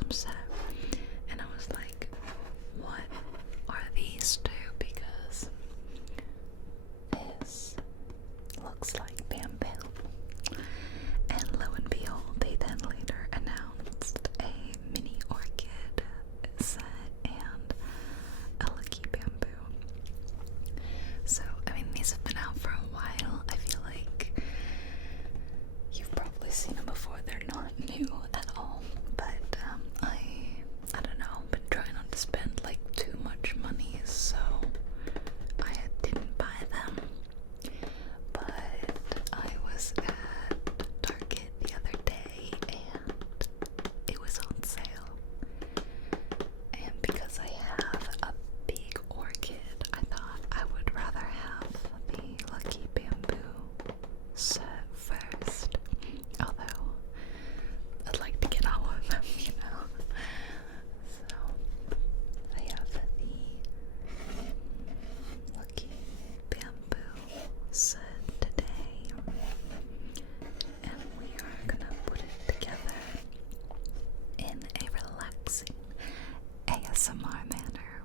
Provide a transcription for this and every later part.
awesome set. And I was like, what are these two? Because this looks like bamboo. And lo and behold, they then later announced a mini orchid set and a lucky bamboo. So, I mean, these have been out for a while. I feel like you've probably seen them before. They're not new at all. But I don't know, been trying not to spend like too much money, so I didn't buy them. But I was at Target the other day and it was on sale. And because I have a big orchid, I thought I would rather have the lucky bamboo set first. Although I'd like to get all of them, you know. So I have the lucky bamboo set today, and we are gonna put it together in a relaxing ASMR manner.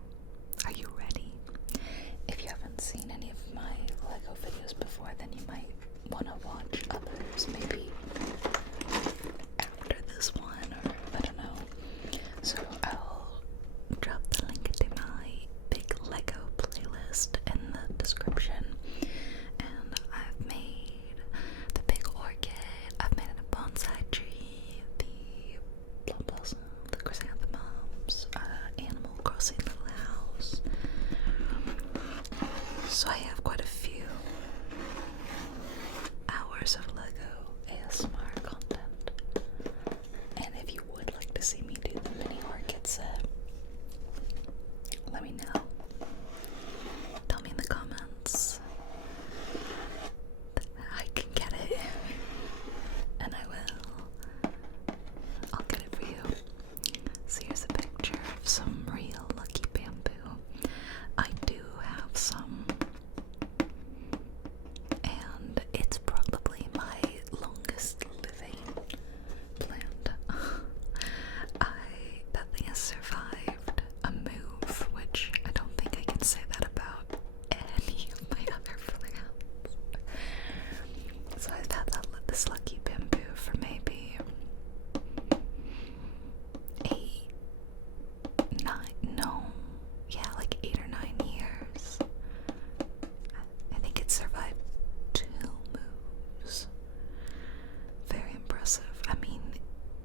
Are you ready? If you haven't seen any of my Lego videos before, then you might want to watch others, maybe after this one, or I don't know. So I'll drop the link to my big Lego playlist in the description. And I've made the big orchid, I've made a bonsai tree, the plum blossom, the chrysanthemums, Animal Crossing little house. So I have quite a few hours of Lego ASMR content. And if you would like to see me do the mini orchid set, let me know. Tell me in the comments that I can get it, and I will. I'll get it for you. So here's a picture of some real lucky bamboo. I do have some, and it's probably my longest living plant. That thing has survived a move, which I don't think I can say that about any of my other plants. So I've had this lucky bamboo for maybe 8 or 9 years. I think it survived 2 moves. Very impressive. I mean,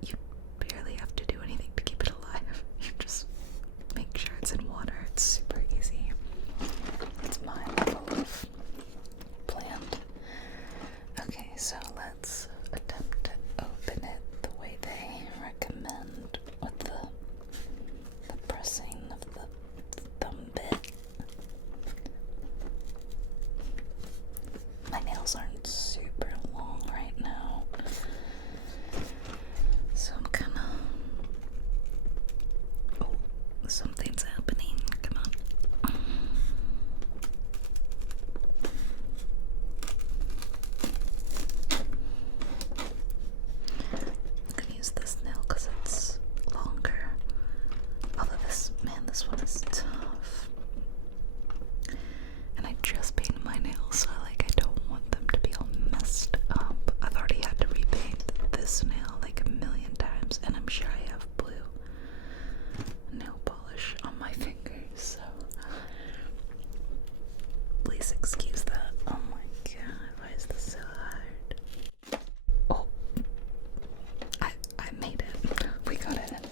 you barely have to do anything to keep it alive. You just make sure it's in water. It's super easy. It's my level of plant. Okay, so let's attempt to open it the way they recommend with the pressing of the thumb bit. My nails aren't super long right now, so I'm kind of... Oh, something's happening. Come on. I'm gonna use this nail because it's longer. Although this one is tough. And I just painted my nails, so I don't want them to be all messed up. I've already had to repaint this nail like a million times, and I'm sure I have blue nail polish on my fingers, so please excuse that. Oh my god, why is this so hard? Oh, I made it. We got it.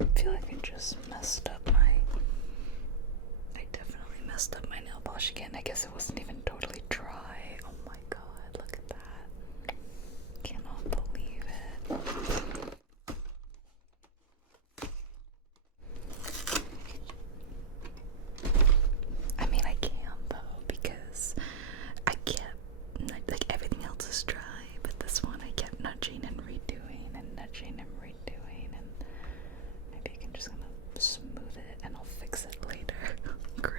I feel like I just messed up I definitely messed up my nail polish again. I guess it wasn't even totally dry. Oh my god, look at that. Cannot believe it. I mean, I can though, because I kept, like, everything else is dry, but this one I kept nudging and redoing and nudging and redoing, and maybe I can just kind of smooth it and I'll fix it later. Great.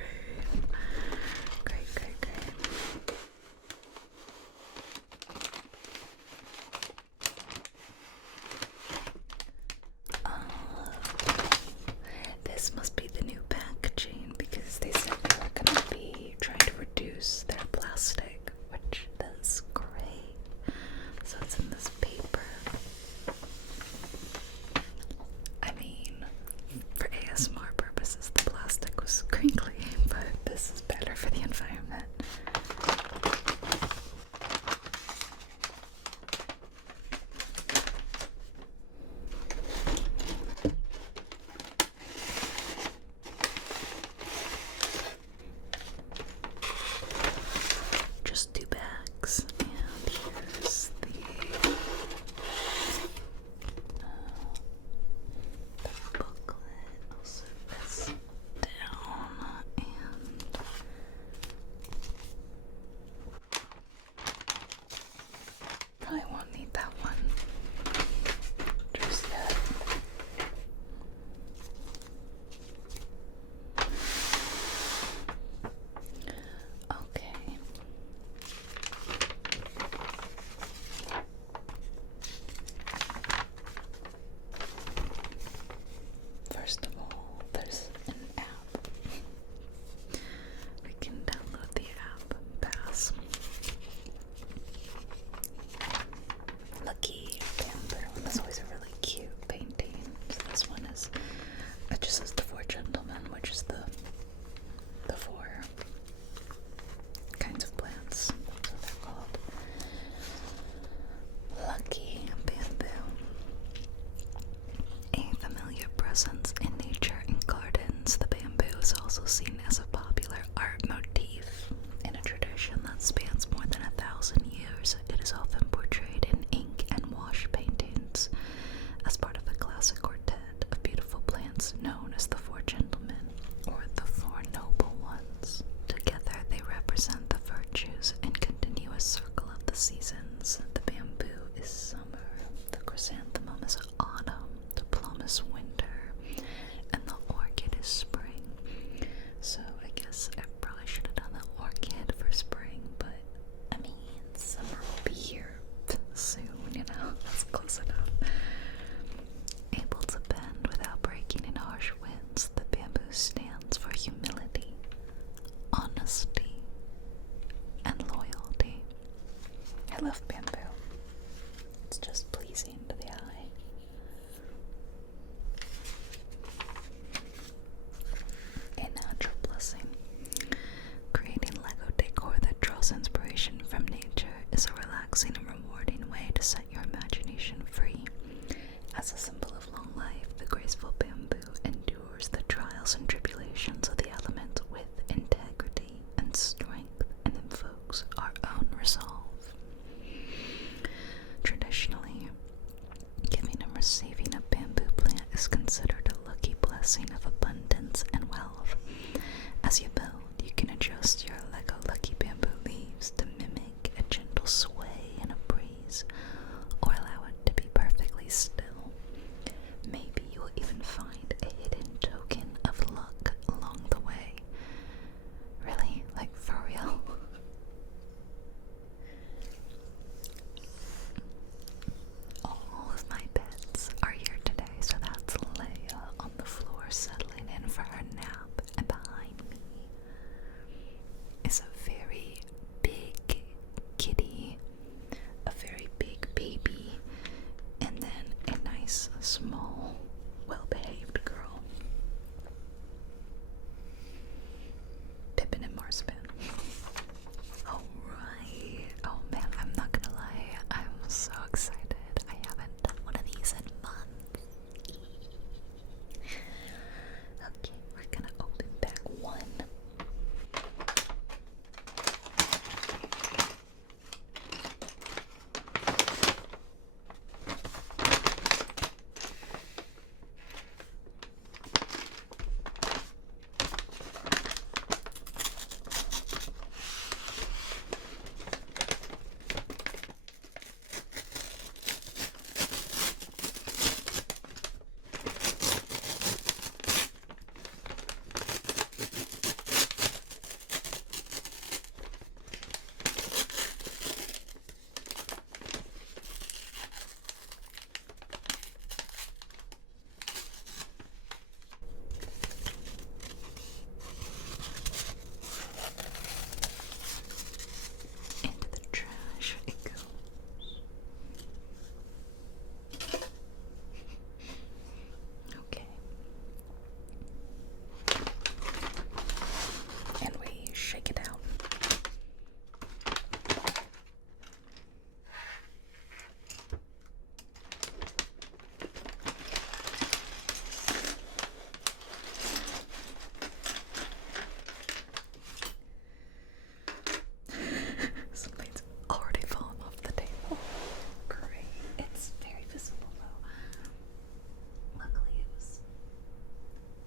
trials and tribulations of the element with integrity and strength, and invokes our own resolve. Traditionally, giving and receiving a bamboo plant is considered a lucky blessing of abundance and wealth. As you build, you can adjust your Lego Lucky Bamboo leaves to mimic a gentle sway in a breeze, or allow it to be perfectly still. Maybe you will even find a hidden token of luck along the way. Really? Like, for real? All of my pets are here today, so that's Leia on the floor settling in for her nap, and behind me is a very big kitty, a very big baby, and then a nice, small, well-behaved girl. Pippin and Marzipan. Alright. Oh man, I'm not gonna lie, I'm so excited. I haven't done one of these in months. Okay, we're gonna open bag 1. Into the trash it goes. Okay. And we shake it out. Something's already fallen off the table. Great. It's very visible though. Luckily it was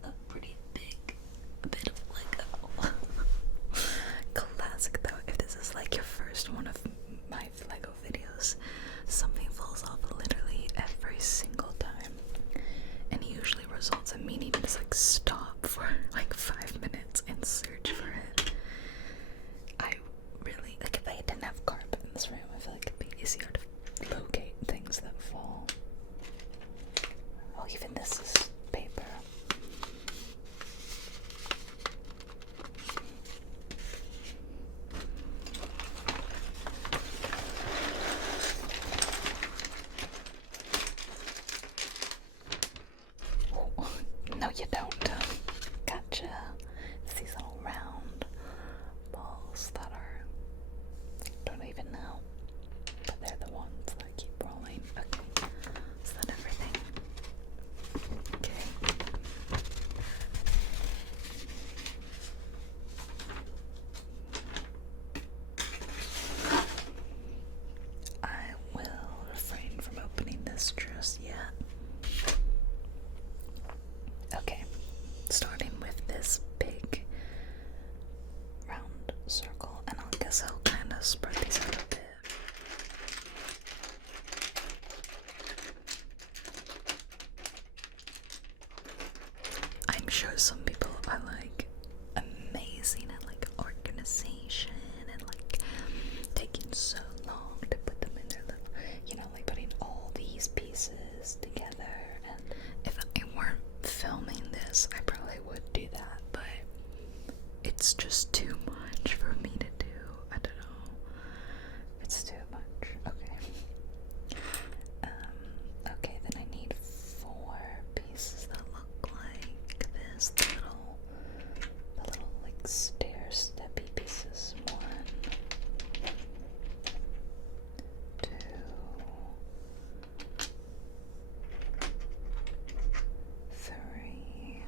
a pretty big bit of Lego. Classic though, if this is like your first one of my Lego videos, something falls off literally every single time. And usually results in me needing to just like stop for like 5 minutes and search for it. I really, like, if I didn't have carpet in this room, I feel like it'd be easier to locate things that fall. Oh, even this is paper. Oh, no, you don't. Gotcha. It's these little round balls that are, don't even know, but they're the ones that keep rolling. Okay, is that everything? Okay. I will refrain from opening this just yet. Okay, starting with this big round circle, and I guess I'll kind of spread these out a bit. I'm sure some people are like amazing at like organization and like taking so long to put them in their little, you know, like putting all these pieces together. And if I weren't filming this, I probably would do that, but it's just too much for me to do. I don't know. It's too much. Okay. Okay, then I need 4 pieces that look like this. The little like stair steppy pieces. 1, 2, 3,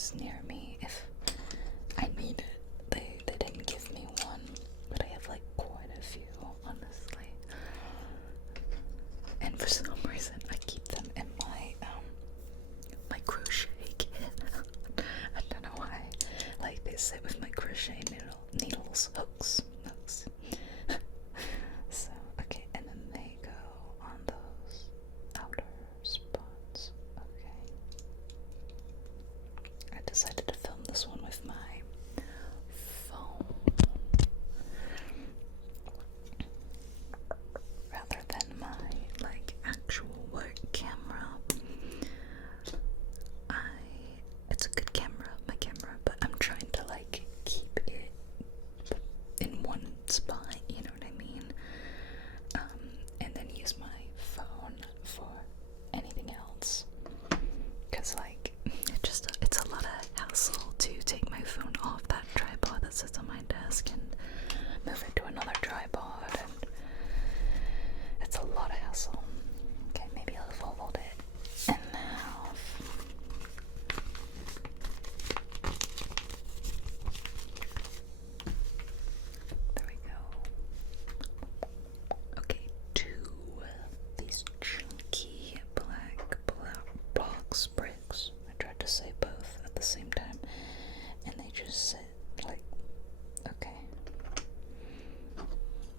batteries near me if I need it. They didn't give me one, but I have like quite a few, honestly. And for some reason, I keep them in my crochet kit. I don't know why. Like, they sit with my crochet needles, hooks. So, okay, and then they go on those outer spots. Okay. I decided to film this one with my phone rather than my like actual work camera. It's a good camera, my camera, but I'm trying to like keep it in one spot, you know what I mean? And then use my phone for anything else. Cause like, it's a lot of hassle to take my phone off that tripod that sits on my desk and move it to another tripod, and it's a lot of hassle. Okay, maybe I'll fold it in half. There we go. Okay, these chunky black blocks, bricks. I tried to say both at the same time, and they just sit like, okay.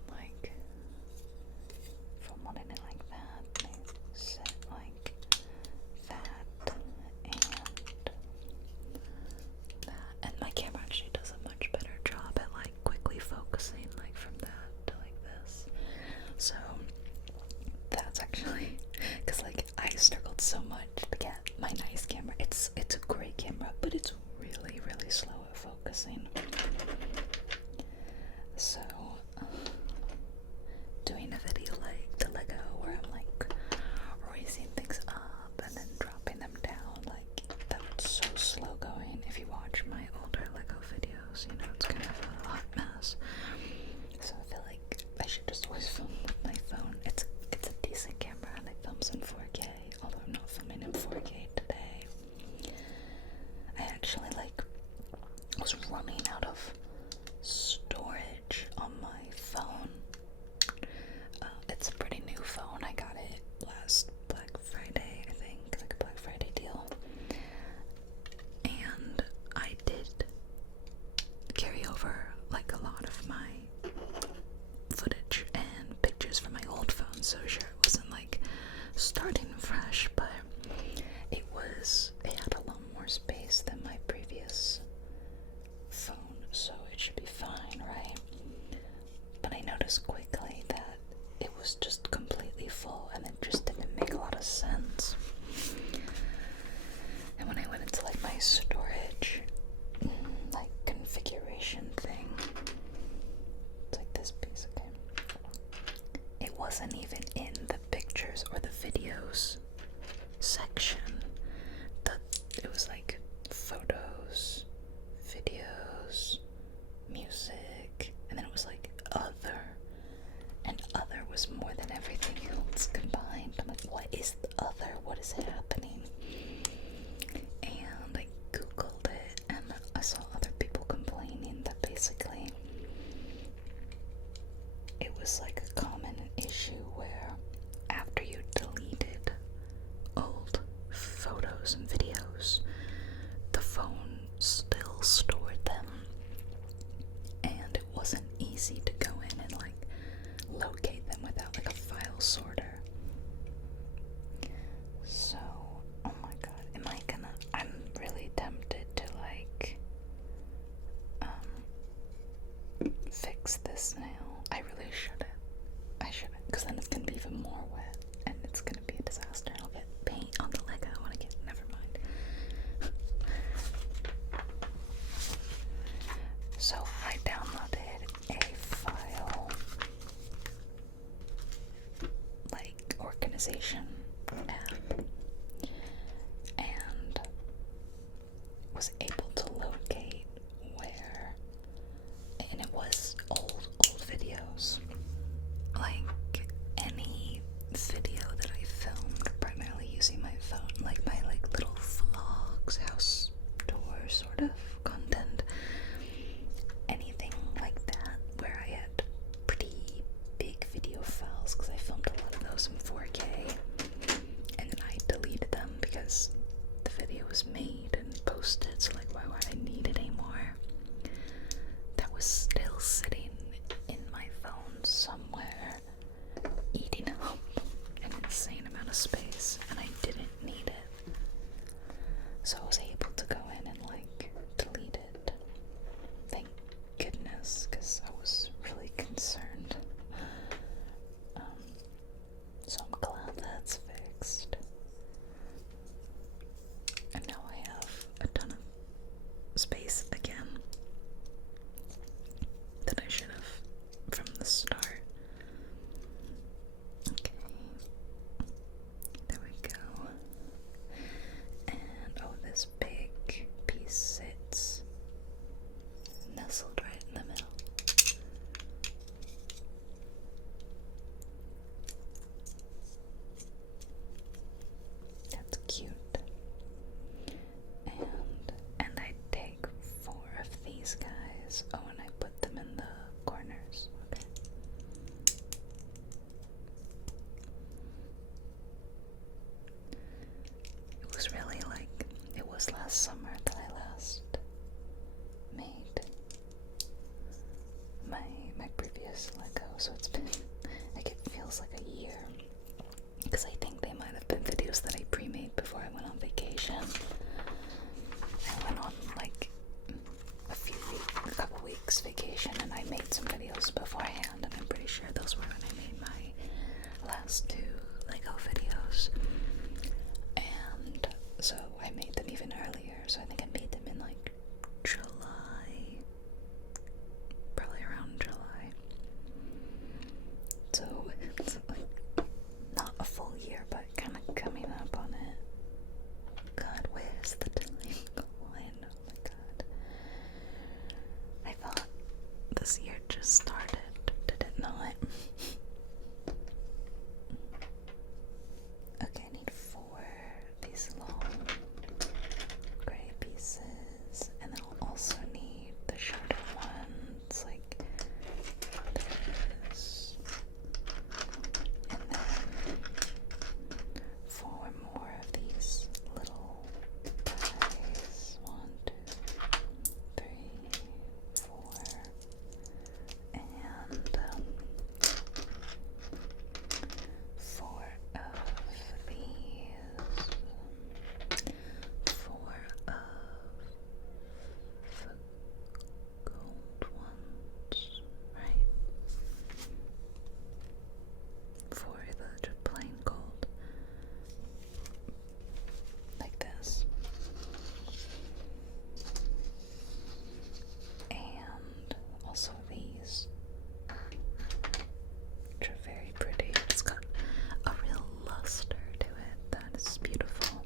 Like, if I'm wanting it like that, they sit like that, and that. And my camera actually does a much better job at like quickly focusing like from that to like this. So that's actually, because like I struggled so much to get my nice camera. It's a great camera, but it's really slow at focusing. So doing a video like the Lego where I'm like raising things up and then dropping them down, like that's so slow going. If you watch my older Lego videos, you know it's kind of a hot mess. So I feel like I should just always film with my phone. It's a decent camera and it films in 4K, although I'm not filming in 4K today. I actually was running out of storage on my phone. It's a pretty new phone. I got it last Black Friday, I think, like a Black Friday deal. And I did carry over like a lot of my footage and pictures from my old phone, so sure it wasn't like starting fresh, but it had a lot more space than my previous phone, so it should be fine, right? But I noticed quickly that it was just completely full and it just didn't make a lot of sense. And when I went into like my storage like configuration thing, it's like this piece, okay? It wasn't even in the pictures or the videos section. It was like photos, videos, music, and then it was like other, and other was more than everything else combined. I'm like, what is the other? What is happening? And I googled it, and I saw other people complaining that basically it was like a common issue where after you deleted old photos and videos, the phone still stored them, and it wasn't easy to go in and like locate them without like a file sorter. So, oh my god, I'm really tempted to like fix this now. I really shouldn't. Because then it's gonna be even more wet and it's gonna be a disaster. I'll get paint on the Lego when I get, never mind. So I downloaded a file, like organization app, and was able to locate where, and it was old videos, like any sort of content. Anything like that where I had pretty big video files, because I filmed a lot of those in 4K, and then I deleted them because the video was made and posted, so like why would I need it anymore? That was still sitting in my phone somewhere, eating up an insane amount of space, and I didn't need it. So I was able to go in and like delete it. Thank goodness, because I was really concerned. So I'm glad that's fixed. And now I have a ton of space again that I should have from the start. Okay, there we go. And oh, this big piece sits nestled right in the middle. That's cute. And I take 4 of these guys. Oh, and I put them in the corners. Okay. It was really like, it was last summer that I last made my previous Lego, so it's been, like, it feels like a year, because I think they might have been videos that I pre-made before I went on vacation. I went on like a couple weeks vacation, and I made some videos beforehand, and I'm pretty sure those were when I made my last 2 Lego videos. And so I made them even earlier, so I think I made them in like July, probably around July. So it's like not a full year, but kind of coming up on it. God, where's the time going? Oh my god. I thought this year just started, did it not? Okay, I need 4 of these long gray pieces, and then I'll also need the shorter ones, like this. And then 4 more of these little guys. 1, 2, 3, 4. And 4 of these. 4 of the gold ones, right? 4 of the just plain gold, like this. And also these, which are very pretty. It's got a real luster to it that is beautiful.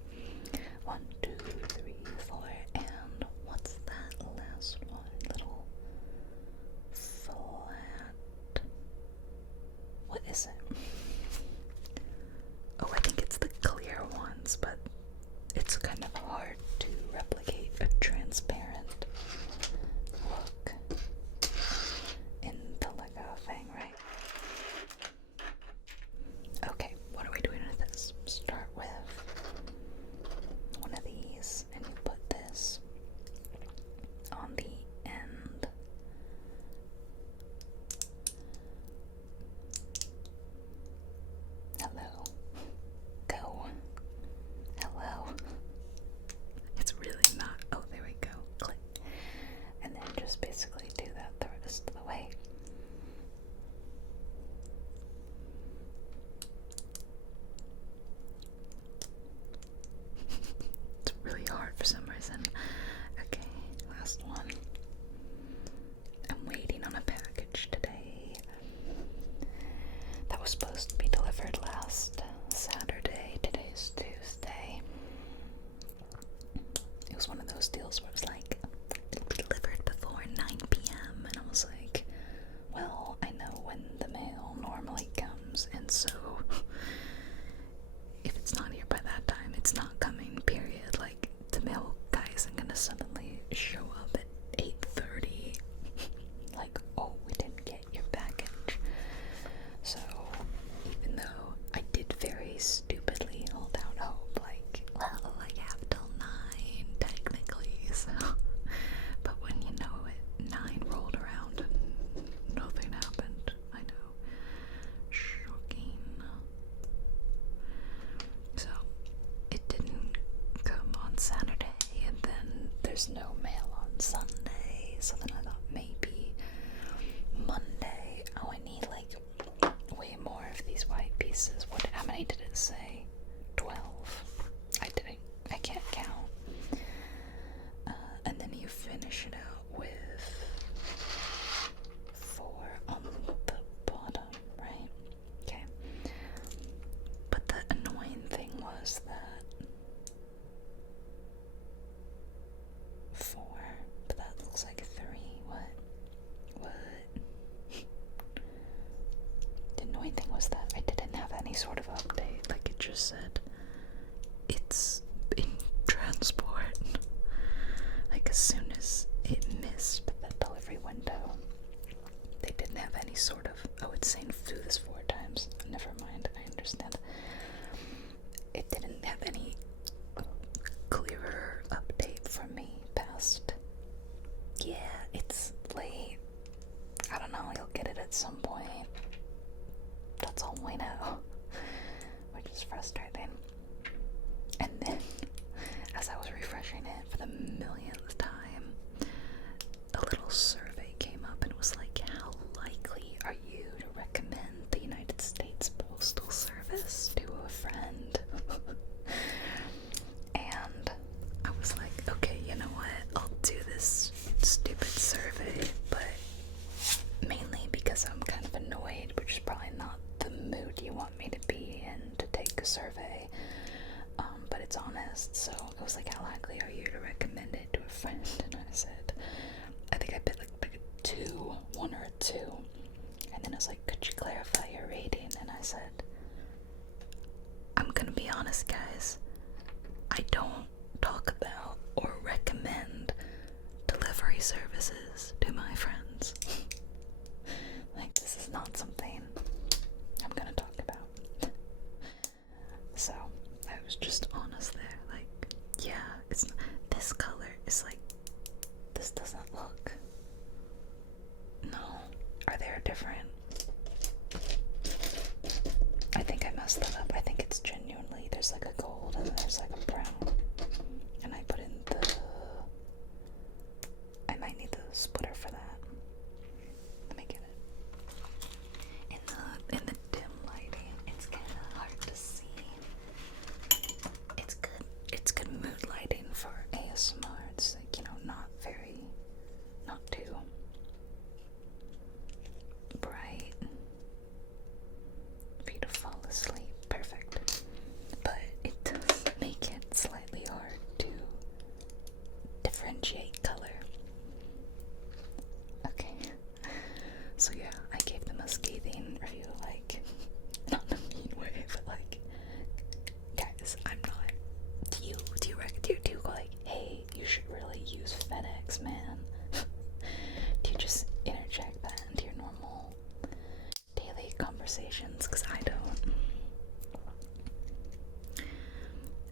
1, 2, 3, 4, and what's that last one? Little flat. What is it? Oh, I think it's the clear ones, but it's kind of hard to replicate a transparent look in the Lego thing, right? Okay, what are we doing with this? Start with one of these, and you put this on the end. Hello. Go. Hello. It's really not. Oh, there we go. Click. And then just basically do that the rest of the way. It's really hard for some reason. Okay, last one. I'm waiting on a package today that was supposed to be delivered last Saturday. Today's Tuesday. It was one of those deals where it was like, it'll be delivered before 9 p.m. there's no mail on Sunday, so then I thought maybe Monday. Oh, I need like way more of these white pieces. How many did it say? 12. I can't count. And then you finish it out with 4 on the bottom, right? Okay. But the annoying thing was that 4, but that looks like 3. What? The annoying thing was that I didn't have any sort of update. Like, it just said it's in transport. Like, as soon as it missed that delivery window, they didn't have any sort of, oh, it's saying do this 4 times. Never mind, I understand. It didn't have any clearer update from me past, yeah, it's late. I don't know, you'll get it at some point. That's all we know, which is frustrating. And then, as I was refreshing it for the millionth time, a little survey came up and it was like, how likely are you to recommend the United States Postal Service to a friend? And I was like, okay, you know what, I'll do this stupid survey, but mainly because I'm kind of annoyed, which is probably not the mood you want me to be in to take a survey, but it's honest. So it was like, how likely are you to recommend it to a friend? And I said, I think I put like a 2, 1 or a 2, and then I was like, could you clarify your rating? And I said, I'm gonna be honest, guys, I don't talk about or recommend delivery services to my friends. Like, this is not something I'm gonna talk about. So I was just honest there. Like, yeah, it's this color is like, this doesn't look. No, are there different? I think I messed that up. I think it's genuinely, there's like a gold and there's like a brown, and I put in the, I might need the splitter for that. Let me get it. In the dim lighting, it's kind of hard to see. It's good mood lighting for ASMR. It's like, you know, not too bright for you to fall asleep. Perfect. But it does make it slightly hard to differentiate color. Okay. So yeah, I gave them a scathing review, like, not in a mean way, but like, guys, I'm not. Do you go like, hey, you should really use FedEx, man? Do you just interject that into your normal daily conversations? Because I don't.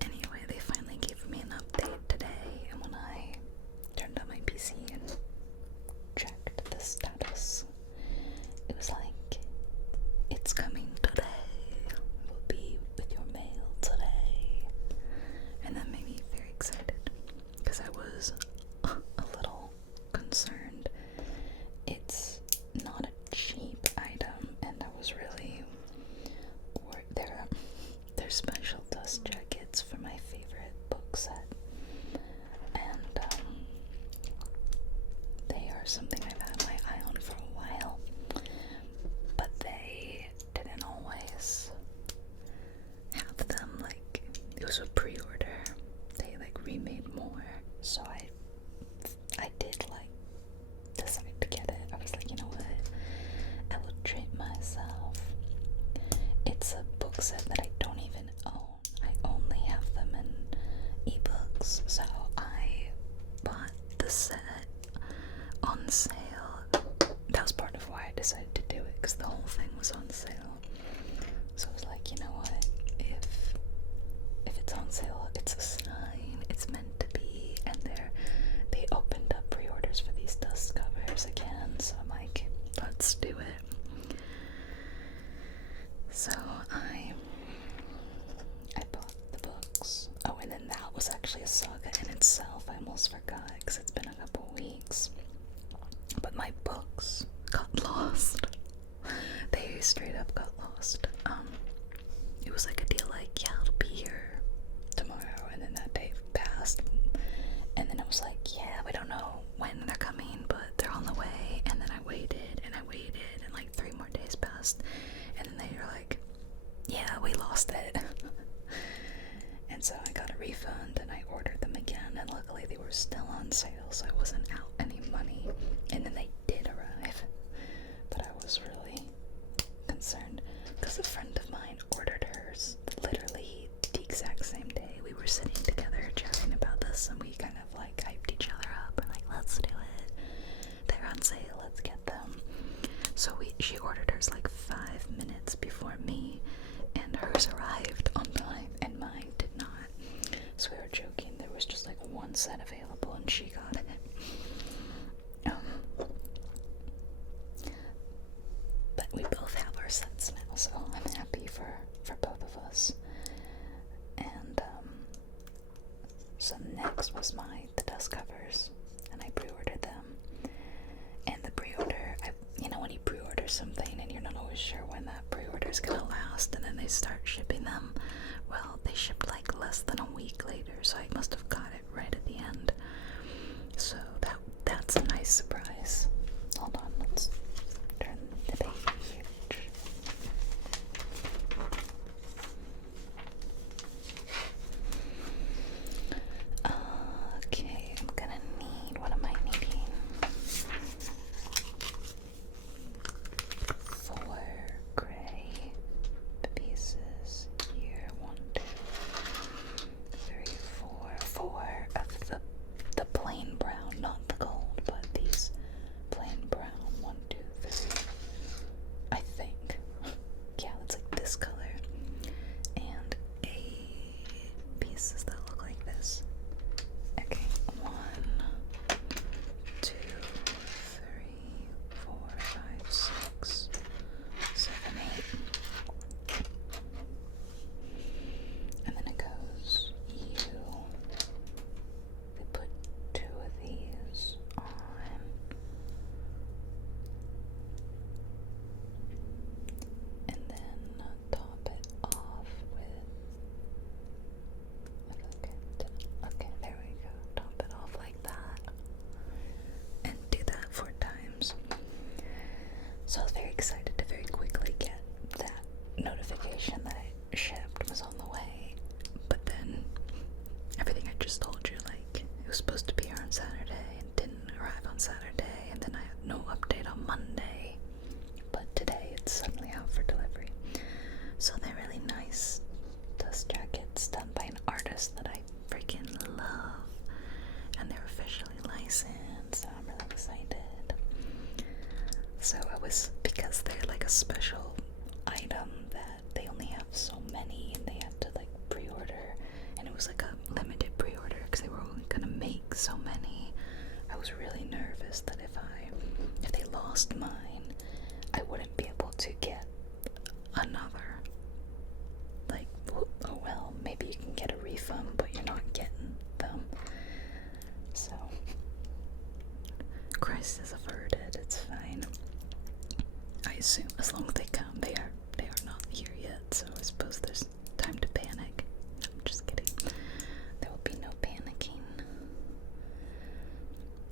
Anyway, they finally gave me an update today, and when I turned on my PC and checked the status, it was like, it's coming today. It will be with your mail today. And that made me very excited, because I was a little concerned. It's not a cheap item, and I was really bored. They're special dust jackets for my favorite book set, and they are something I've had my eye on for a while, but they didn't always have them. Like, it was a pre-order. They like remade more, so I did like decide to get it. I was like, you know what, I will treat myself. It's a book set that I don't even own. I only have them in ebooks, so I bought the set on sale. That was part of why I decided to do it, because the whole thing was on sale. So I was like, you know what, if it's on sale, it's a sign, it's meant to be. And they opened up pre-orders for these dust covers again, so I'm like, let's do it. So I bought the books. Oh, and then that was actually a saga in itself. I almost forgot. forgot because it's been a couple weeks. But my books got lost. They straight up got lost. It was like a deal like, yeah, it'll be here tomorrow, and then that day passed, and then I was like, yeah, we don't know when they're coming, but they're on the way. And then I waited, and like 3 more days passed, and then they were like, yeah, we lost it. And so I got a refund, and I ordered them again, and luckily they were still on sale, so I wasn't out any money. And then they did arrive, but I was really concerned because a friend of mine ordered hers literally the exact same day. We were sitting together chatting about this, and we kind of like hyped each other up and like, let's do it, they're on sale, let's get them. So she ordered hers like 5 minutes before me, and hers arrived on time and mine did not. So we were joking, there was just like 1 set available and she got it. But we both have our sets now, so I'm happy for both of us. And so next was the dust covers, and I pre-ordered them. And the pre-order, you know when you pre-order something and you're not always sure when that pre-order is gonna last, and then they start shipping them. Well, they shipped like less than a week later, so I must have got it right at the end. So that's a nice surprise. Hold on, let's turn the page. Okay, I'm gonna need, what am I needing? 4 gray pieces here. 1, 2, 3, 4. 4 of the plain brown, not the gold, but these plain brown. 1, 2, 3. I think. Yeah, it's like this color. And 8 pieces that look like this. Okay, 1, 2, 3, 4, 5, 6, 7, 8. And then it goes you. They put 2 of these on. And then top it off with, okay, there we go. Top it off like that. And do that 4 times. So I was very excited to very quickly get that notification that it shipped was on the way. But then everything I just told you, like it was supposed to be here on Saturday and didn't arrive on Saturday, and then I had no update on Monday. But today it's suddenly out for delivery. So they're really nice dust jackets done by an artist that I freaking love, and they're officially licensed, so I'm really excited. So because they're like a special item that they only have so many, and they had to like pre-order, and it was like a limited pre-order because they were only gonna make so many. I was really nervous that if they lost mine, I wouldn't be able to get another. Like, oh well, maybe you can get a refund, but you're not getting them. So, crisis averted. It's fine. I assume as long as they come, they are not here yet. So I suppose there's time to panic. No, I'm just kidding. There will be no panicking.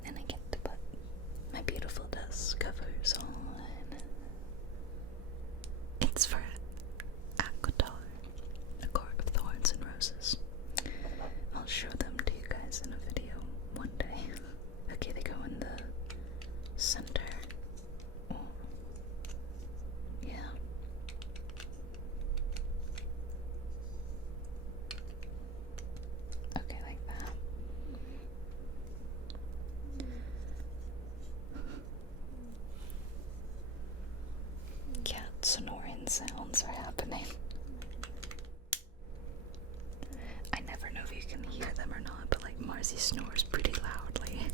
And I get to put my beautiful dust covers on. It's for Aquatar, a court of thorns and roses. I'll show them to you guys in a video one day. Okay, they go in the center. Oh. Yeah. Okay, like that. Cat snoring sounds are happening. I never know if you can hear them or not, but like Marcy snores pretty loudly.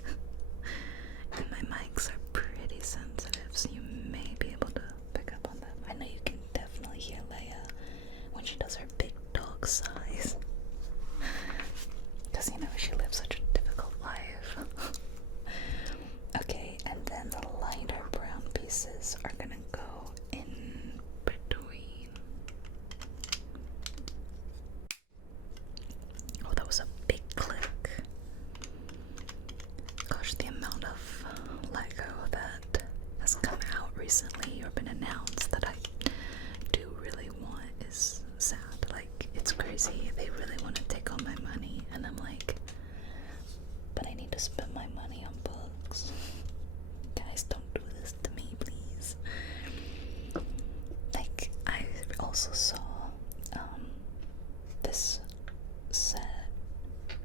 And my mics are pretty sensitive, so you may be able to pick up on them. I know you can definitely hear Leia when she does her big dog sighs. Because, you know, she lives such a difficult life. recently or been announced that I do really want is sad. Like, it's crazy. They really want to take all my money, and I'm like, but I need to spend my money on books. Guys, don't do this to me, please. Like, I also saw this set.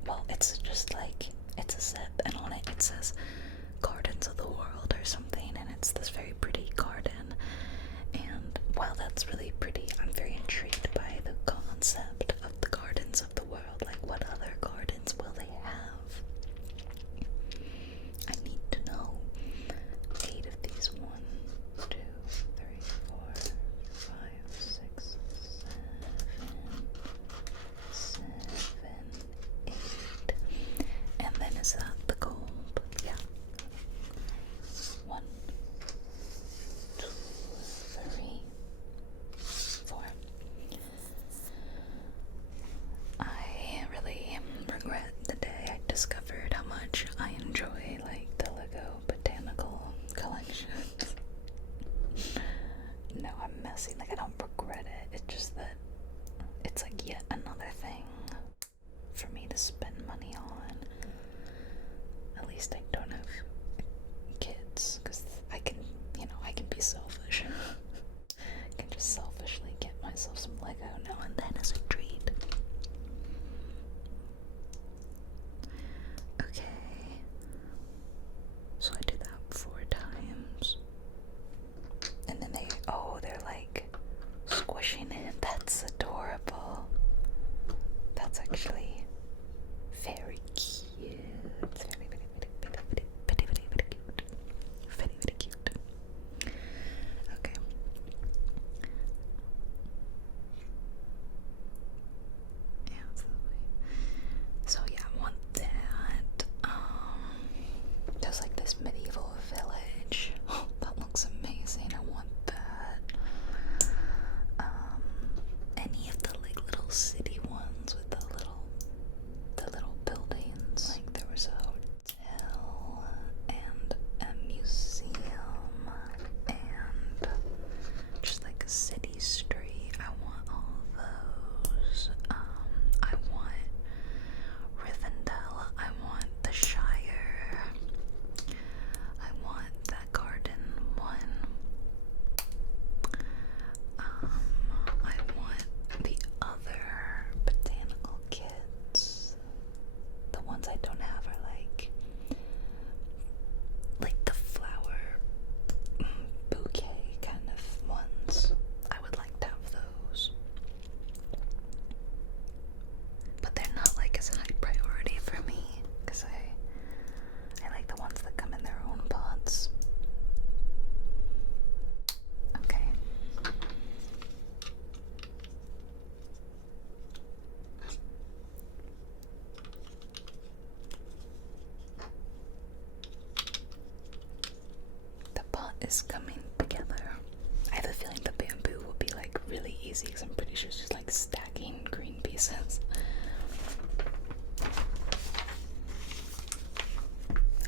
Well, it's just like, it's a set, and on it it says Gardens of the World or something, and it's this very pretty garden. And while that's really pretty, I'm very intrigued by the concept of the Gardens of the World. Like, what other gardens will they have? I need to know. 8 of these. 1, 2, 3, 4, 5, 6, 7, 8. And then is that the gold? Yeah. 1, 2, 3, 4. I really regret the day I discovered how much I enjoy like the Lego botanical collections. No, I'm messy. Like, I don't regret it. It's just that it's like yet another thing for me to spend money on. At least I don't have kids, because I can, I can be selfish. I can just selfishly get myself some Lego now and then as a treat. Okay, so I do that 4 times, and then they're like squishing it. That's adorable. That's actually very cute. Very, very, very, very, very, very, very cute. Very, very cute. Okay. Yeah, so yeah, I want that. There's like this medieval village. Oh, that looks amazing. I want that. Any of the like little city ones with the little buildings. Like, there was a hotel and a museum and just like a city street. I want all of those. I want Rivendell. I want the Shire. I want that garden one. I want the other botanical kits. The ones I don't have are like the flower bouquet kind of ones. I would like to have those, but they're not like as a high priority for me, because I like the ones that come in their own pots. Okay. The pot is coming together. I have a feeling the bamboo will be like really easy, because I'm pretty sure it's just like stacking green pieces.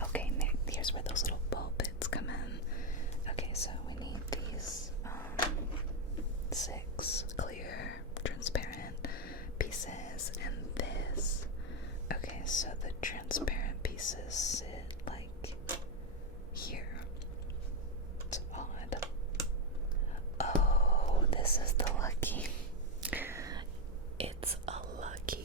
Okay, here's where those little ball bits come in. Okay, so we need these 6 clear, transparent pieces, and this. Okay, so the transparent pieces sit like here. It's odd. Oh, this is the lucky. It's a lucky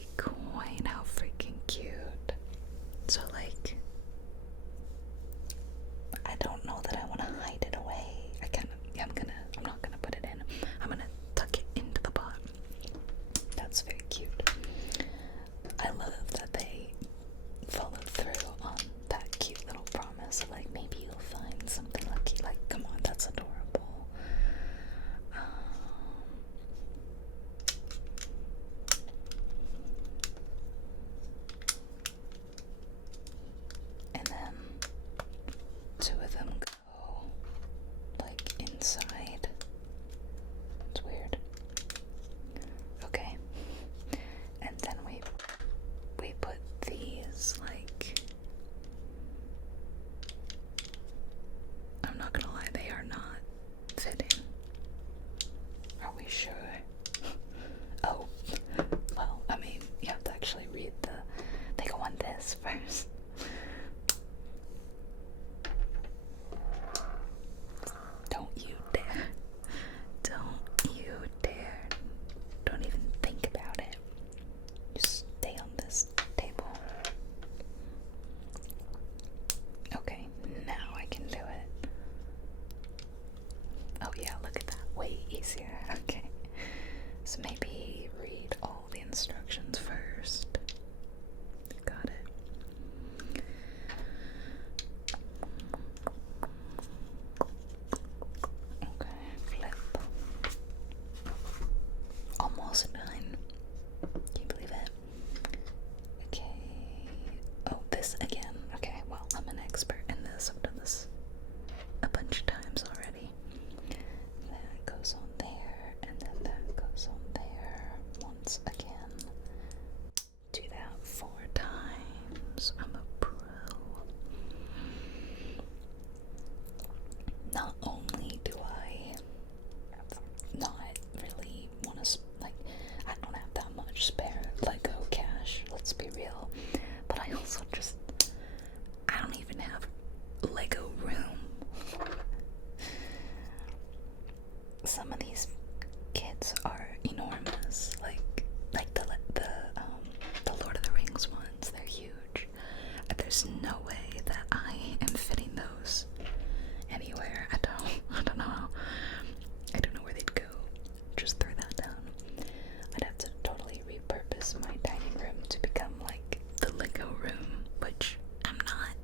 Lego room. Some of these kits are enormous, like the Lord of the Rings ones. They're huge. There's no way that I am fitting those anywhere. I don't know. I don't know where they'd go. Just throw that down. I'd have to totally repurpose my dining room to become like the Lego room, which I'm not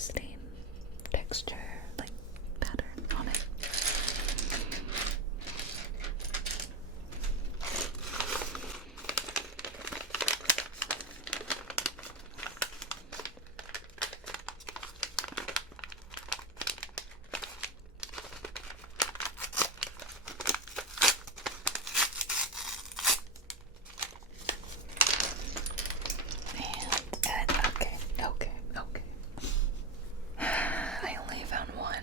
interesting texture, like pattern on it. And okay. I only found one.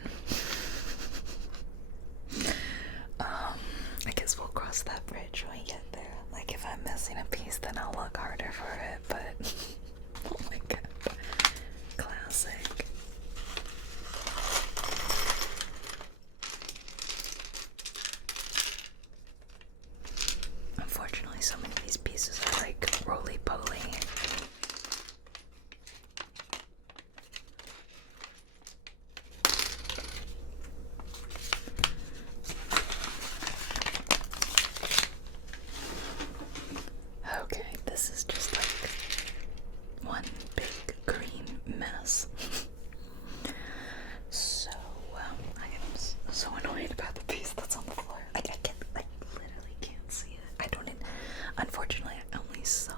I guess we'll cross that bridge when we get there. Like, if I'm missing a piece, then I'll look harder for it, but oh my god. Classic. Unfortunately, so many of these pieces are like roly-poly. Okay, this is just like one big green mess. So, I am so annoyed about the piece that's on the floor. I literally can't see it. I don't even, unfortunately, I only saw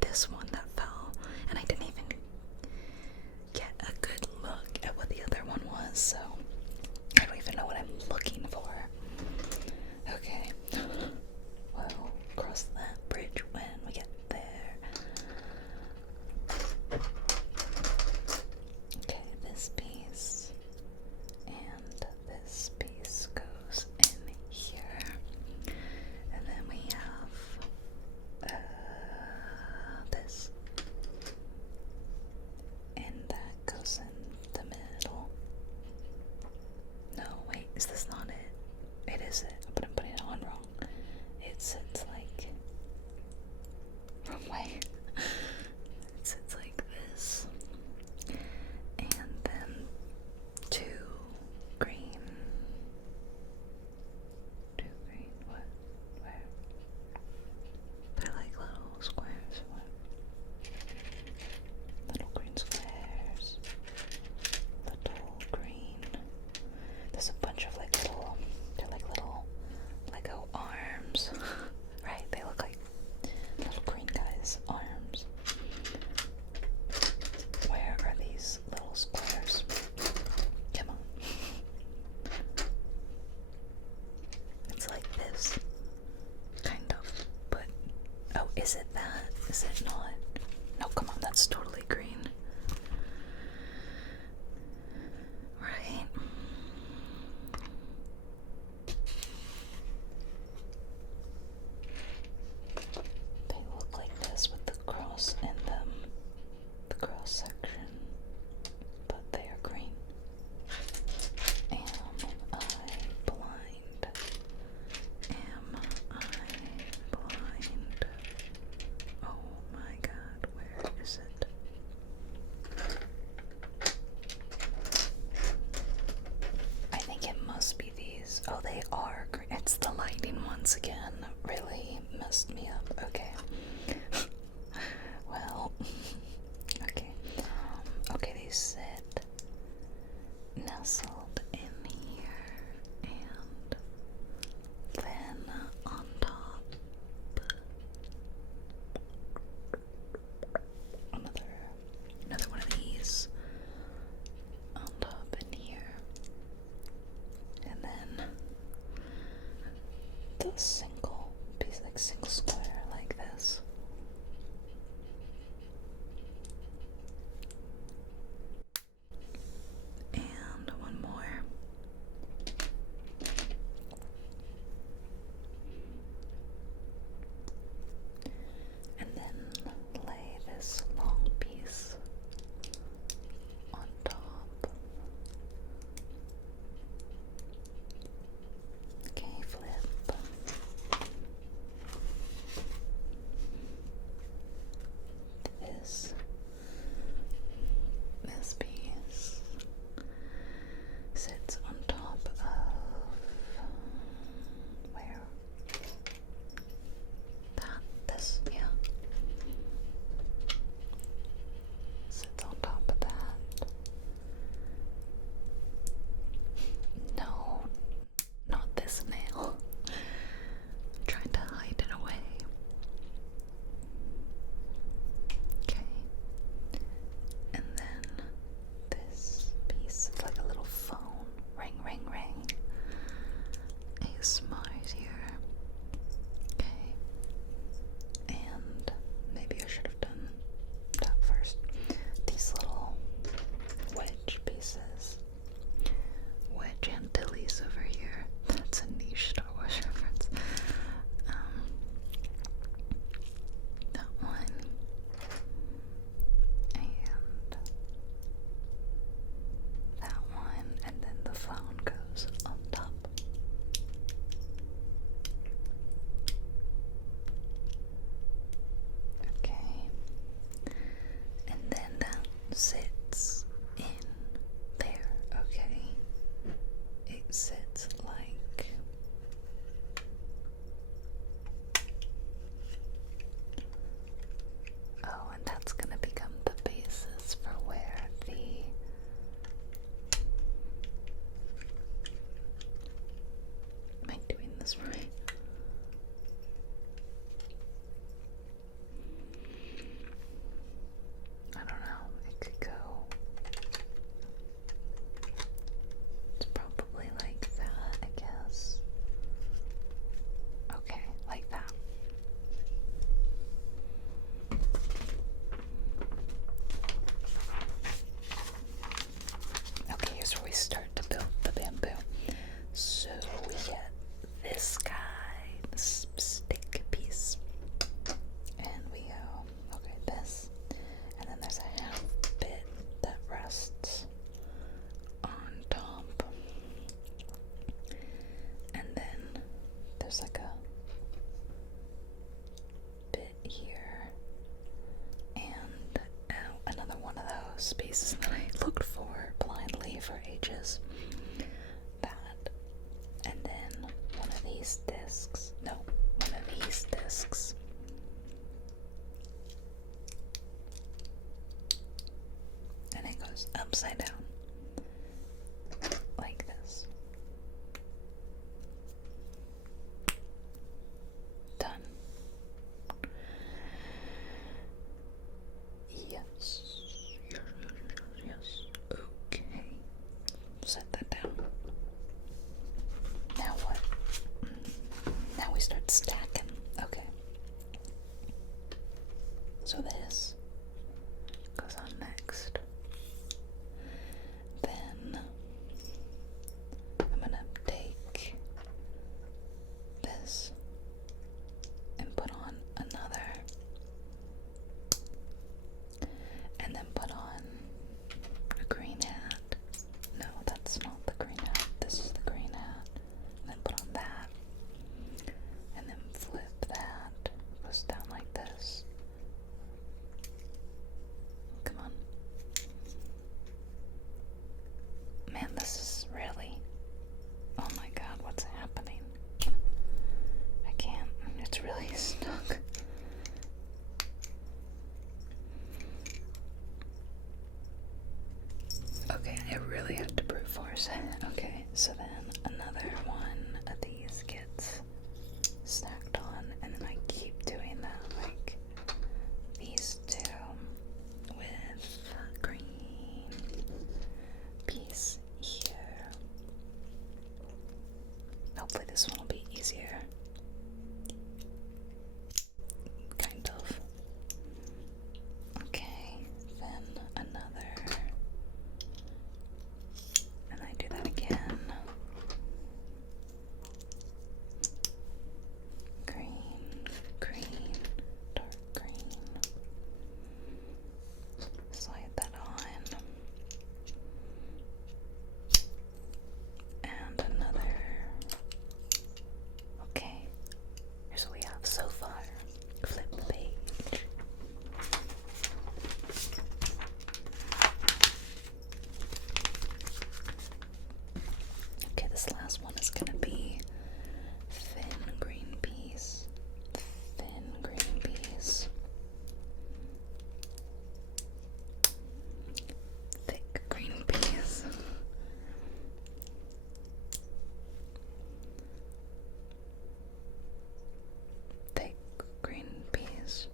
this one that fell, and I didn't even get a good look at what the other one was, so I don't even know what I'm looking for. Okay. Well, cross that bridge when we get there. Okay, this piece and this piece goes in here, and then we have this, and that goes in the middle. No, wait, is this not it? It is it, but I'm putting it on wrong. It sits like wrong way. It sits like this, and then two green. What? Where? They're like little squares. What? Little green squares. Little green. There's a bunch of like little. They're like little Lego arms, right? They look like little green guys' arms. Where are these little squares? Come on. It's like this, kind of, but oh, is it that? Is it not? No, come on, that's totally green. Right? They look like this with the cross in them, the cross section, but they are green. Am I blind? Am I blind? Oh my god, where is it? I think it must be these. Oh, they are green. It's the lighting once again. Really messed me up. Okay. Well, okay. Okay, they sit nestled in here, and then on top, another one of these on top in here, and then the single piece, like single square, like this. And one more. And then lay this long piece on top. Okay, flip. those pieces that I looked for blindly for ages. That. And then one of these discs. No, one of these discs. And it goes upside down. Like this. Done. Yes. Yes. Okay. Set that down. Now what? Now we start stacking. Okay. So this goes on next. Then I'm gonna take this and put on another, and then put on a green hat. No, that's not the green hat. This is the green hat. And then put on that, and then flip that. Goes down like this. Come on. Man, this is really... Oh my god, what's happening? I can't. It's really stuck. Okay, I really have to brute force it. Okay, so then another one of these gets stacked on, and then I keep doing that, like these two with green piece here. Hopefully this one will be easier. Kind of. Okay, then another. And I do that again. Green, green, dark green. Slide that on. And another. Okay, here's what we have so far. Flip the page. Okay, this last one is gonna be thin green piece. Thin green piece. Thick green piece. Thick green piece.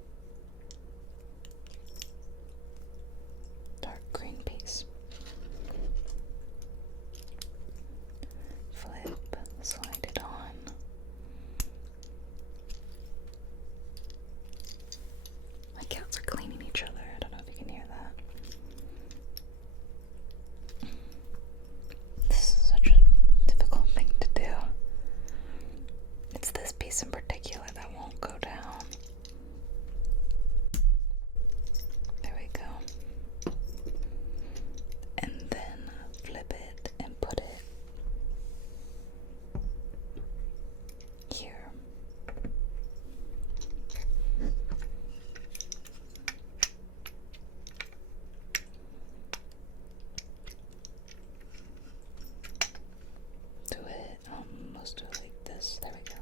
Dark green piece. Flip, slide it on. My cats are cleaning each other. I don't know if you can hear that. This is such a difficult thing to do. It's this piece in particular that won't go down. There we go. And then flip it and put it here. Do it, let's do it like this. There we go.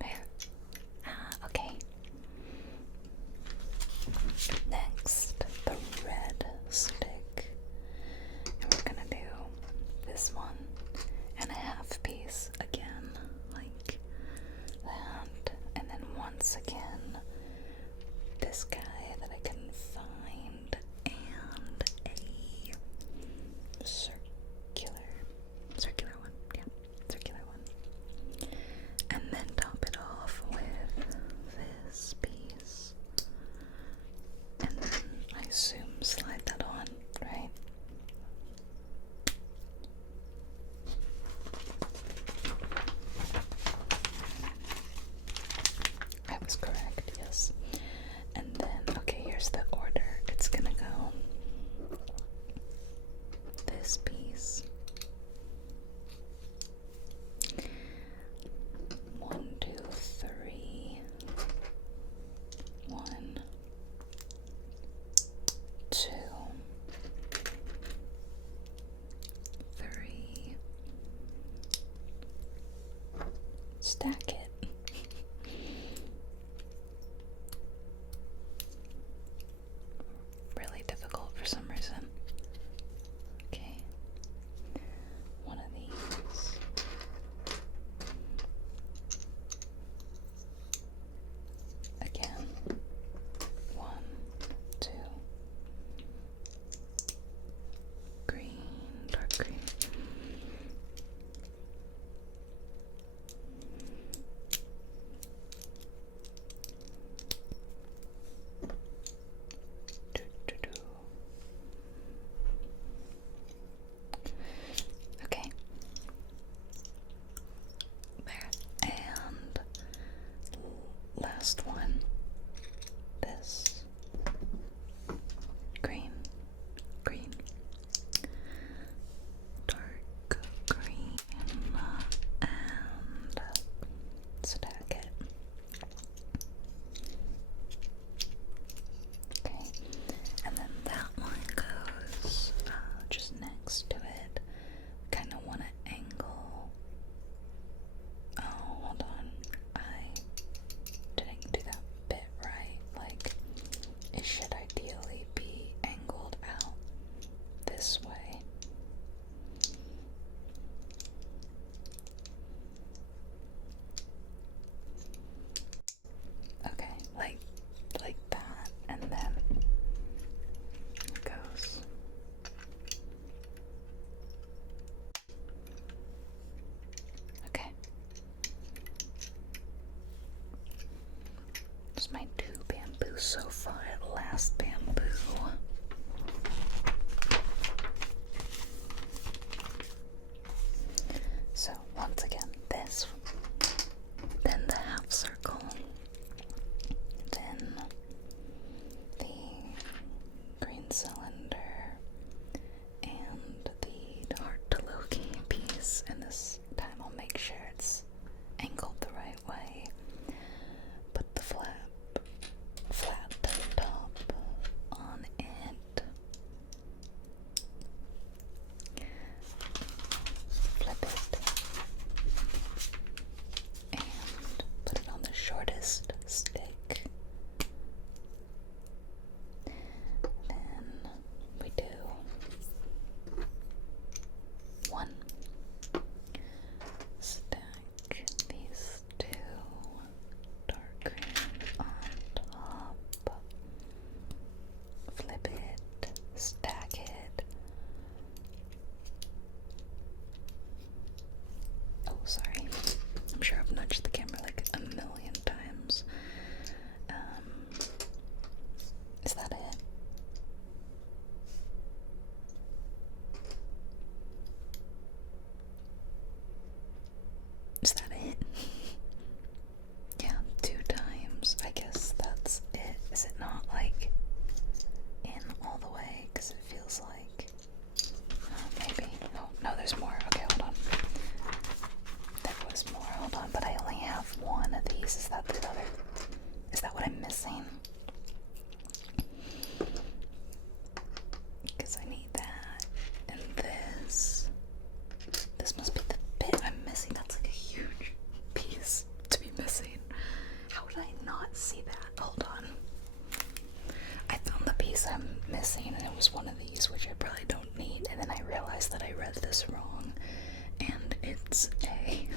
There. Okay. Next, the red stick. And we're gonna do this one and a half piece again, like that. And then once again, this guy that I couldn't find, and a circular one, yeah, circular one. And then top it off with this piece. And then I assume slide that on, right? I was correct, yes. And then, okay, here's the order. It's gonna go this piece. stack it. Really difficult for some reason. Okay. One of these. Again. 1, 2. Green, dark green. Okay. There. And last one. This. Green. Green. Dark green. And stack it. Okay. And then that one goes just next to it. Kind of want to angle. Oh, hold on. I didn't do that bit right. Like, it should ideally be angled out this way. Okay, like that, and then it goes. Okay. It's my 2 bamboo so far. Last bamboo. So once again, this, then the half circle, then the green cylinder, and the heart to Loki piece. And this time I'll make sure it's angled the right way. Put the flat top on it. Flip it. And put it on the shortest stick. Then we do 1. Stack these 2 dark green on top. Flip it, stack it. Oh, sorry. I'm sure I've nudged the camera like a million times. Is that it? Is that it? Yeah, 2 times. I guess that's it. Is it not like in all the way? Because it feels like maybe. Oh, no, there's more. Okay, hold on. There was more. Hold on, but I only have 1 of these. Is that the other? Is that what I'm missing? Because I need that and this. This must be the bit I'm missing. That's like a huge piece to be missing. How would I not see that? Hold on. I found the piece I'm missing, and it was one of these, which I probably don't need. And then I realized that I read this wrong, and it's a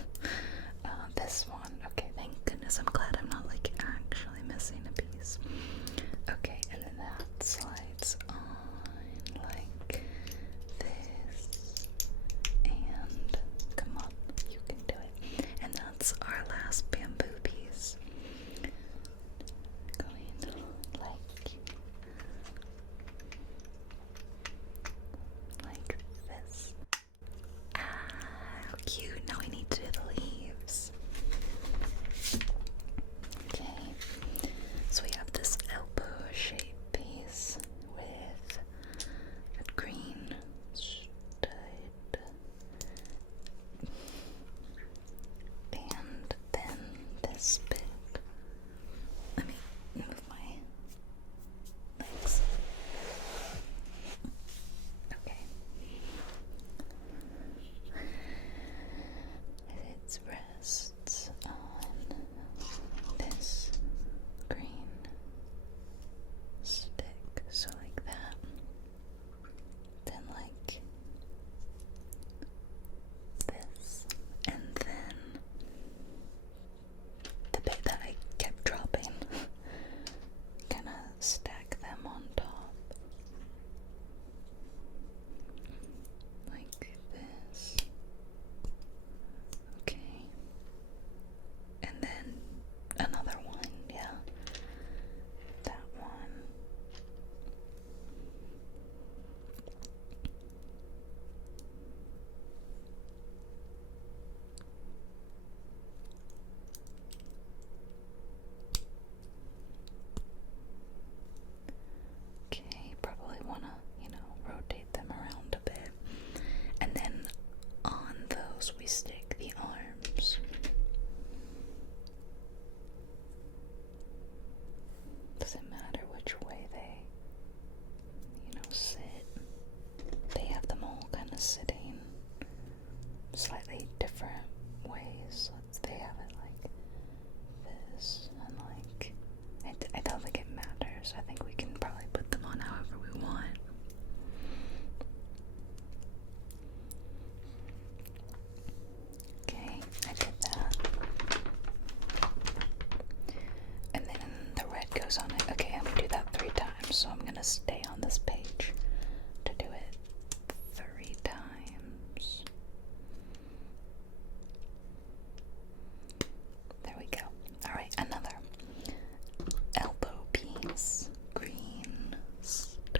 this one. Okay, thank goodness. I'm glad I'm not like actually missing a piece. Okay, and then that slides on like this, and come on, you can do it. And that's our last bamboo piece. Going like this. Ah, how cute. Now we need to do the leaves. Okay, so we have this elbow shape piece. it goes on it. Okay, I'm gonna do that 3 times, so I'm gonna stay on this page to do it 3 times. There we go. Alright, another elbow piece, green stud.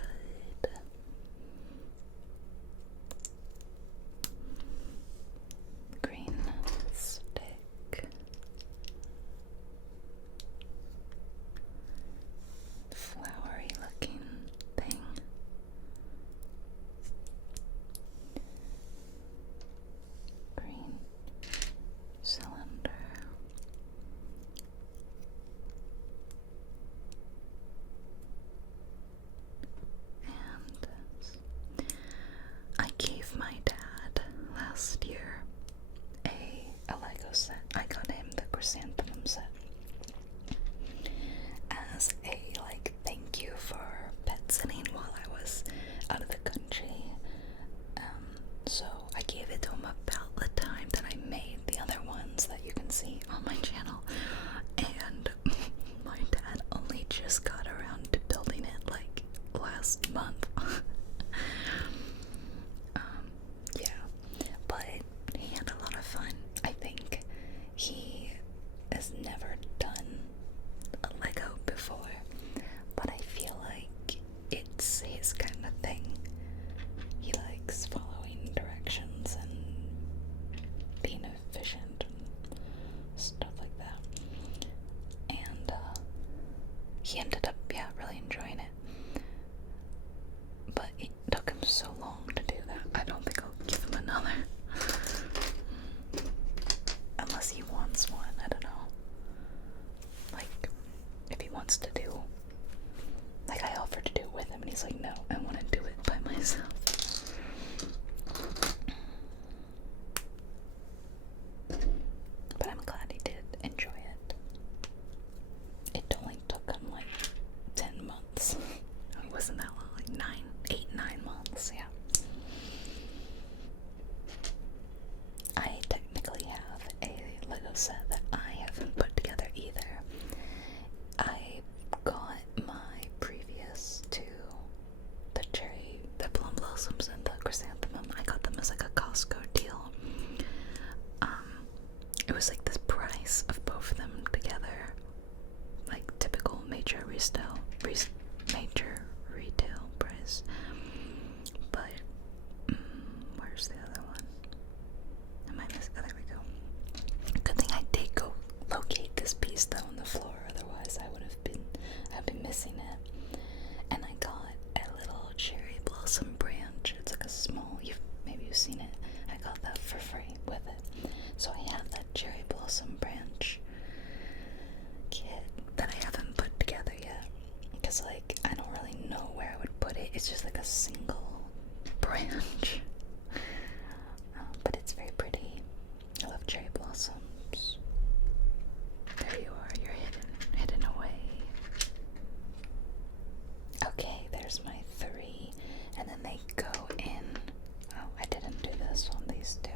Green stick. Flowery looking thing. Green cylinder. And I gave my dad last year a Lego set. I got him the chrysanthemum set as a thank you for pet sitting while I was out of the country. So I gave it to him about the time that I made the other ones that you can see on my channel, and my dad only just got around to building it last month. Yeah, but he had a lot of fun. I think he has never done a Lego before, but I feel like it's his kind of thing. He likes following directions and being efficient and stuff like that. And he ended up, really enjoying it. But it took him so long to do that. I don't think I'll give him another. Unless he wants one, I don't know. If he wants to do, I offered to do it with him and he's like, no, I want to do it by myself. But I'm glad he did enjoy it. It only took him 10 months. It wasn't that long, 9 months, yeah. I technically have a Lego set that I haven't put together either. I got my previous to the plum blossoms and the chrysanthemum. I got them as a Costco deal. It was this price of both of them together, typical major retail price. But where's the other one? Am I missing? Oh, there we go. Good thing I did go locate this piece though on the floor, otherwise I'd been missing it. And I got a little cherry blossom branch. It's a small, maybe you've seen it. I got that for free with it. So I have that cherry blossom branch kit that I haven't put together yet. Because I don't really know where I would put it. It's just a single branch. But it's very pretty. I love cherry blossoms. There you are, you're hidden away. Okay, there's my 3. And then they go in. Oh, I didn't do this on these 2.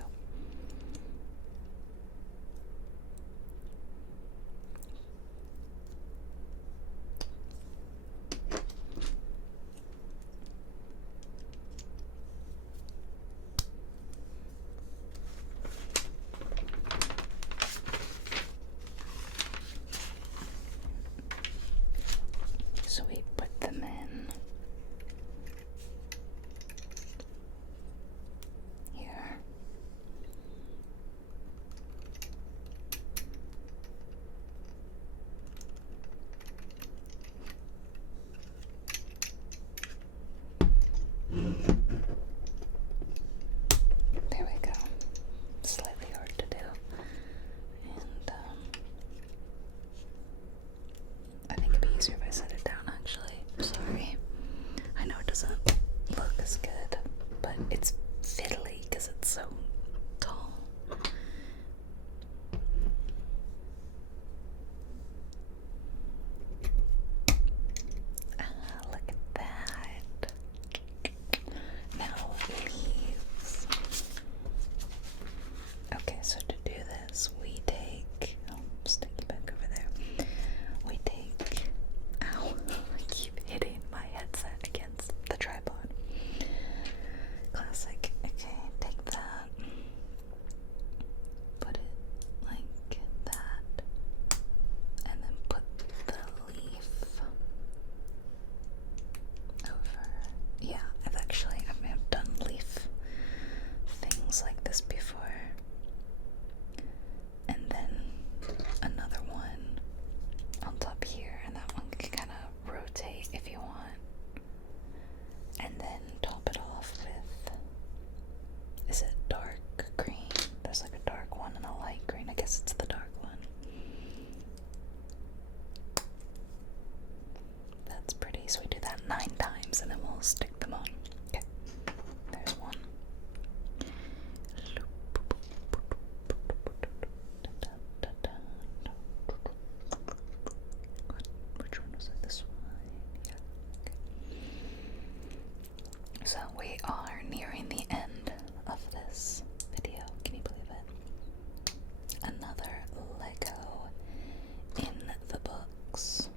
So we put them in here. There we go. Slightly hard to do. And I think it'd be easier if I set it down, actually. Sorry. I know it doesn't look as good, but it's fiddly because it's so tall. Look at that. Now leaves. Okay, so to do this, we take, stick you back over there. We take are nearing the end of this video. Can you believe it? Another Lego in the books.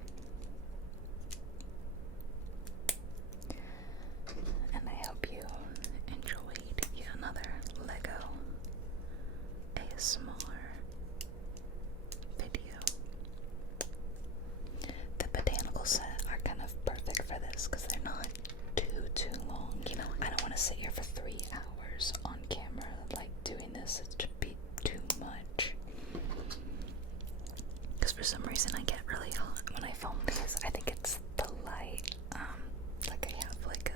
And I hope you enjoyed yet another Lego ASMR video. The botanical set are kind of perfect for this because they're not too long. You know, I don't want to sit here for 3 hours on camera like doing this. It should be too much. Because for some reason I get really hot when I film these. I think it's the light. Like I have like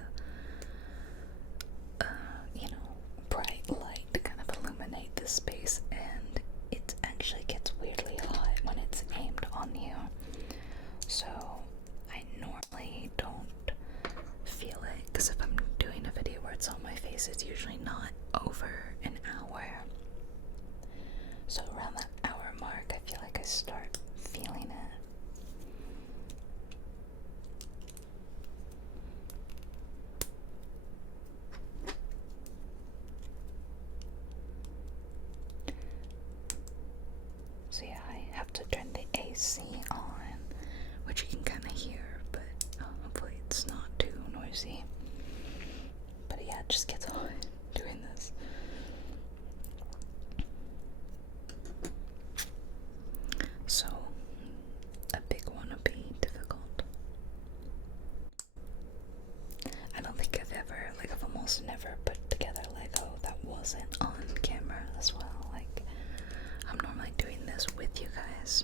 a you know, bright light to kind of illuminate this space, and it actually gets weirdly hot when it's aimed on you. So I normally don't feel it, because if I'm doing a video where it's on my face, it's usually not over an hour. So around that hour mark, I feel like I start feeling it. So yeah, I have to turn the AC on, which you can kind of hear, but hopefully it's not too noisy. But yeah, it just gets hot doing this. So a big one would be difficult. I don't think I've ever, like I've almost never put together Lego that wasn't on camera as well. Like I'm normally doing this with you guys.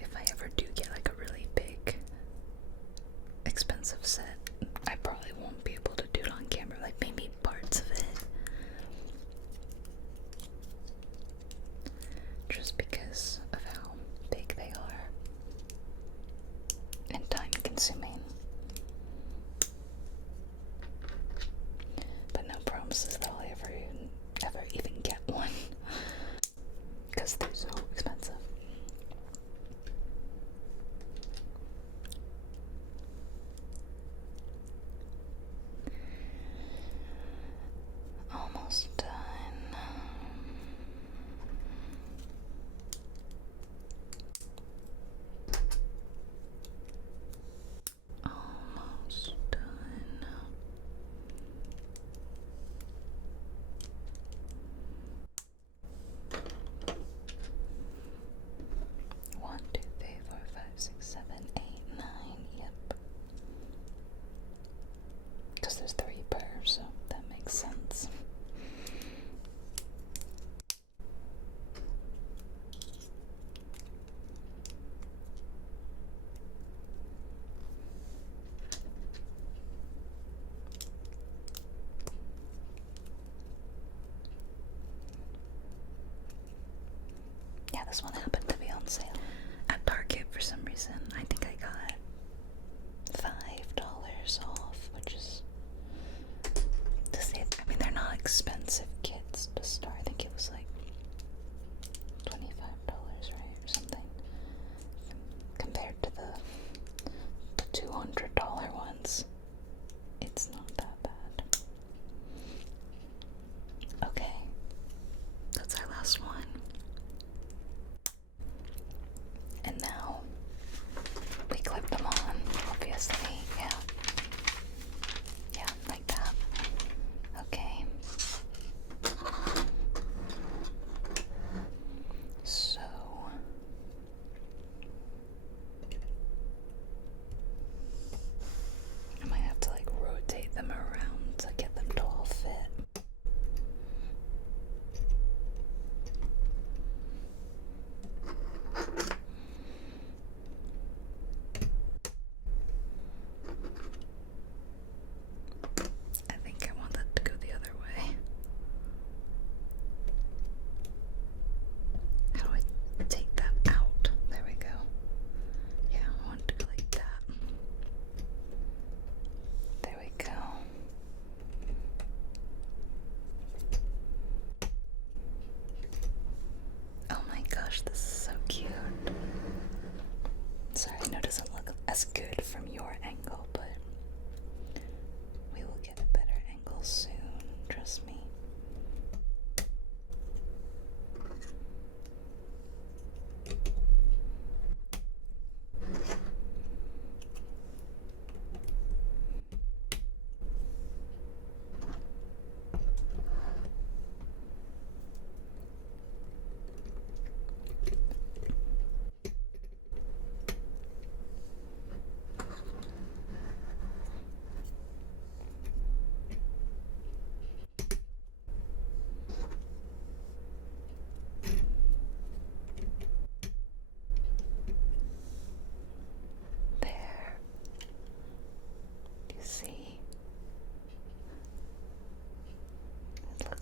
If I ever do get like a really big, expensive set, I probably won't be able to do it on camera, like maybe parts of it. Just because of how big they are and time consuming. But no promises that I'll ever even get one, because they're so expensive. Almost done. Almost done. One, two, three, four, five, six, 7, 8, 9. Yep. Because there's 3 per, so that makes sense. Yeah, this one happened to be on sale at Target for some reason. I think I got $5 off, which is to say, I mean, they're not expensive kits to start. I think it was like $25, right, or something, compared to the $200 ones. It's not that bad. Okay, that's our last one. And now we clip them on, obviously. Yeah, like that. Okay,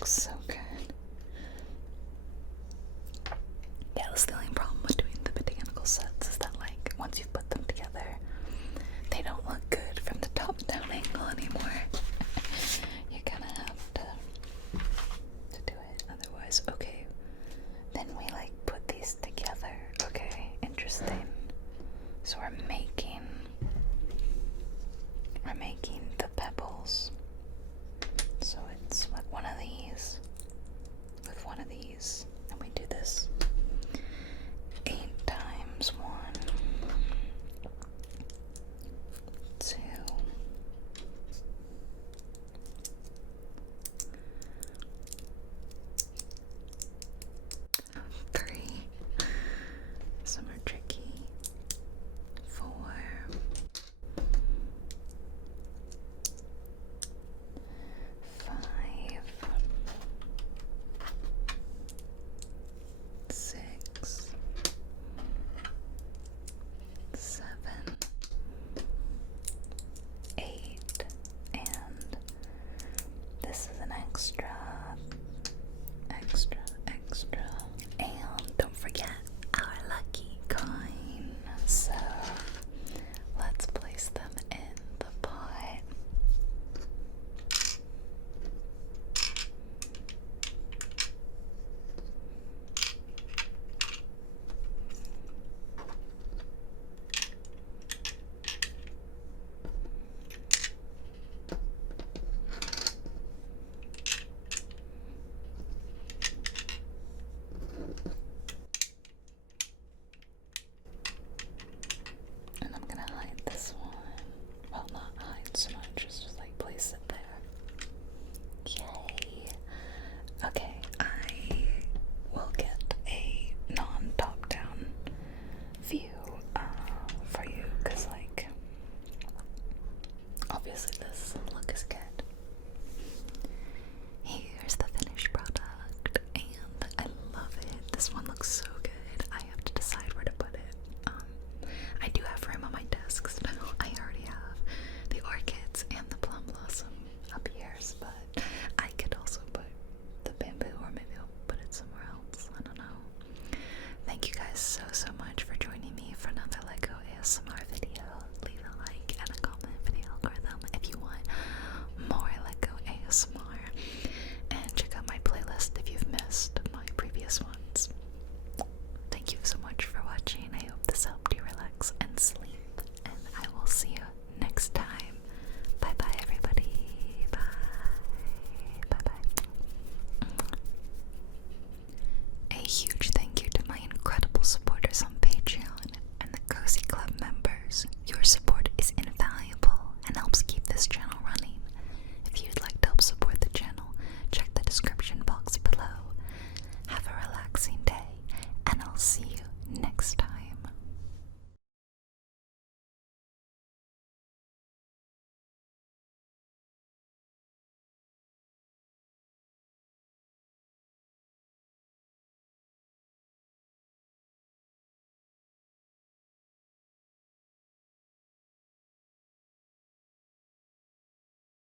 looks so good.